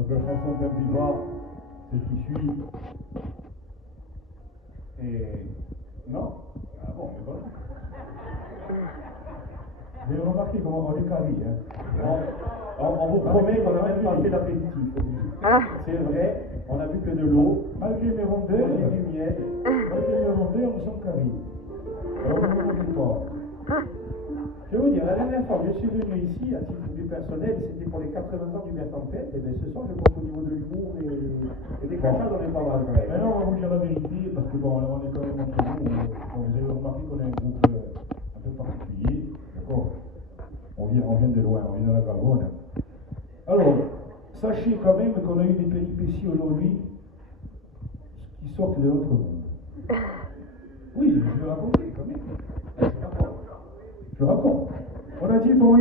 Donc la chanson d'un vivant, c'est qui suit. Et. Non? Ah bon, mais voilà. Vous avez remarqué comment on est carré, hein? On vous promet qu'on a même pas fait l'apéritif. C'est vrai, on a vu que de l'eau, malgré mes rondeurs, du miel, malgré mes rondeurs, nous sommes carrés. Alors vous ne me pas. Je vais vous dire, la dernière fois que je suis venu ici, à titre du personnel, c'était pour les 80 ans du Vert Tempête, et bien ce soir, je pense au niveau de l'humour et des cachats, on est pas mal quand même. Maintenant, on va vous dire la vérité, parce que bon, là, on est quand même entre nous, vous avez remarqué qu'on est un groupe un peu particulier, d'accord? On vient de loin, on vient de la Garonne. Alors, sachez quand même qu'on a eu des péripéties aujourd'hui qui sortent de notre monde. Oui, je vais raconter quand même. Je raconte. On a dit, bon,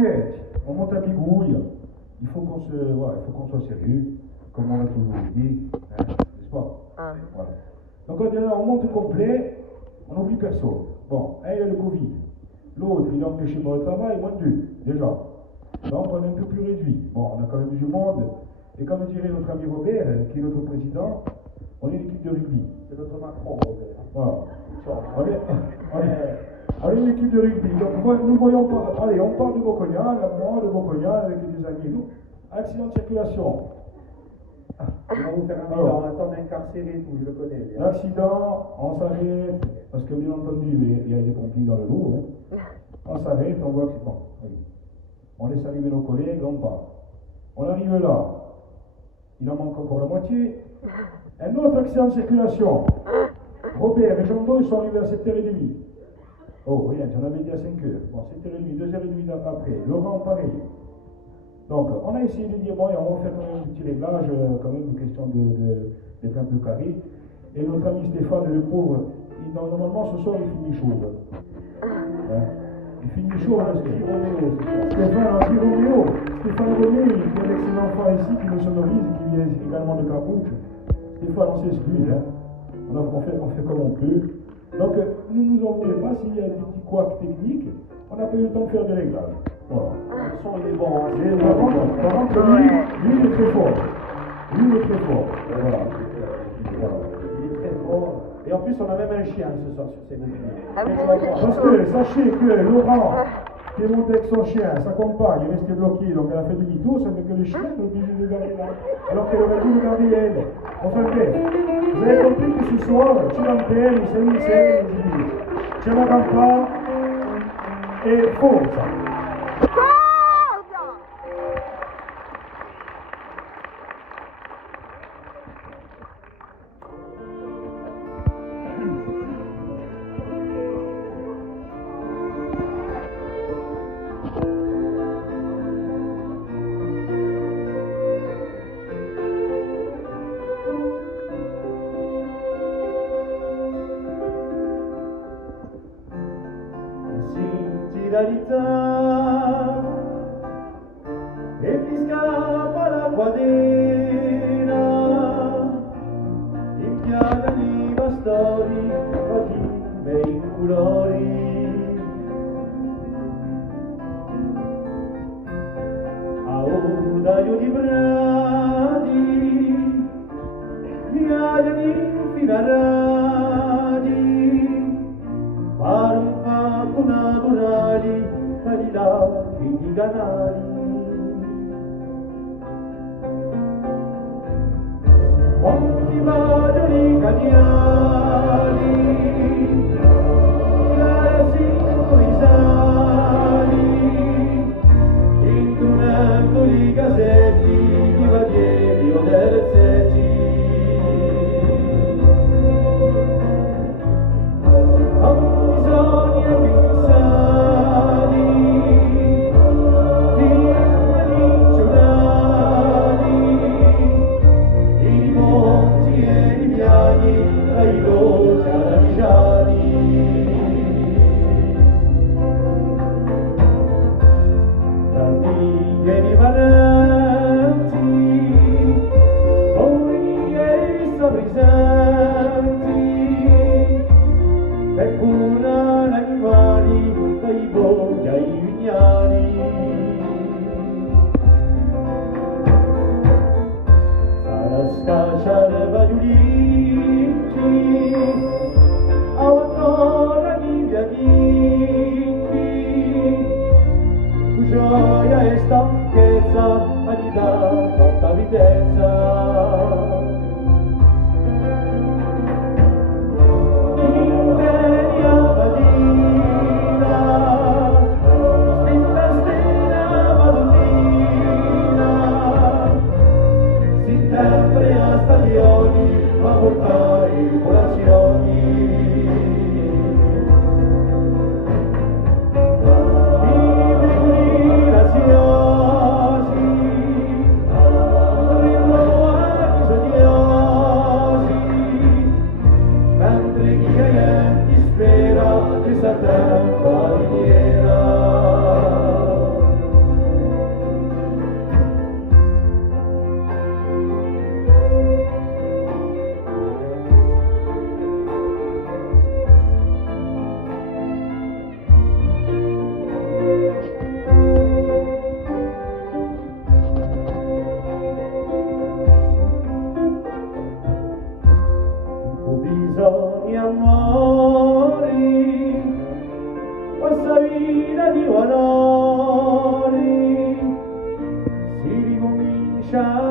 on monte à Bigouille, il faut qu'on soit sérieux, comme on l'a toujours dit, hein, n'est-ce pas? Voilà. Donc on monte complet, on n'oublie personne. Bon, un, il y a le Covid. L'autre, il est empêché par le travail, moins de deux, déjà. Donc on est un peu plus réduit. Bon, on a quand même du monde. Et comme dirait notre ami Robert, qui est notre président, on est une équipe de rugby. C'est notre Macron, Robert. Voilà. On est une équipe de rugby. Donc nous voyons pas. Allez, on part de Bocognal, moi de Bocognal avec des amis. Nous, accident de circulation. On va vous faire un bilan, on attend d'incarcérer tout, je le connais. L'accident, on s'arrête, parce que bien entendu, il y a des pompiers dans le lot. Hein. On s'arrête, on voit que c'est bon. Oui. On laisse arriver nos collègues, on part. On arrive là, il en manque encore la moitié. Un autre accident de circulation. Robert et Jean-Do, ils sont arrivés à 7h30. Oh, rien, j'en avais dit à 5h. Bon, 7h30, 2h30 après. Laurent, pareil. Donc, on a essayé de dire, bon, on va faire quand même un petit réglage, quand même une question d'être un peu carré. Et notre ami Stéphane, le pauvre, normalement ce soir il finit chaud. Hein? Il finit chaud, parce que Stéphane Anti-Roméo. Stéphane Roméo, qui est un excellent frère ici, qui nous sonorise, qui vient également de Capoute. Stéphane, on s'excuse, hein? On fait comme on peut. Donc, ne nous en voulez pas s'il y a des petits couacs techniques, on n'a pas eu le temps de faire des réglages. Voilà. Le son, il est bon. Par contre, lui, il est très fort. Lui, il est très fort. Voilà. Il est très fort. Et en plus, on a même un chien ce soir sur ces mouvements. Parce que, sachez que Laurent, qui est monté avec son chien, sa compagne est restée bloquée, donc elle a fait demi-tour, ça fait que le chien est obligé de le garder là. Alors qu'elle aurait dû le garder elle. Enfin bref, vous avez compris que ce soir, tu l'empêches, c'est une scène, tu n'entends pas, et forza. E mi scappa l'acqua nera, in piaga di bastori, fatime in colori. A un daio di bradi, viaglia di finaradi, par un fatto naturali, tagliati di canali. Monti maggiori cagnali, grassi risali, intonando i casetti, i vadieri o derzetti. Bisogna pensare, i monti e i viali, ai dolci aranciali. Tanti valenti, ogni e sorrisenti, e curano animali, dai boschi ai vignali. noia e stanchezza gli dà tanta vitezza. A portare colazioni i graziosi rinnovati sognosi mentre chi clienti spera questa terra riviera. Bisogna amori, questa vita di valori si ricomincia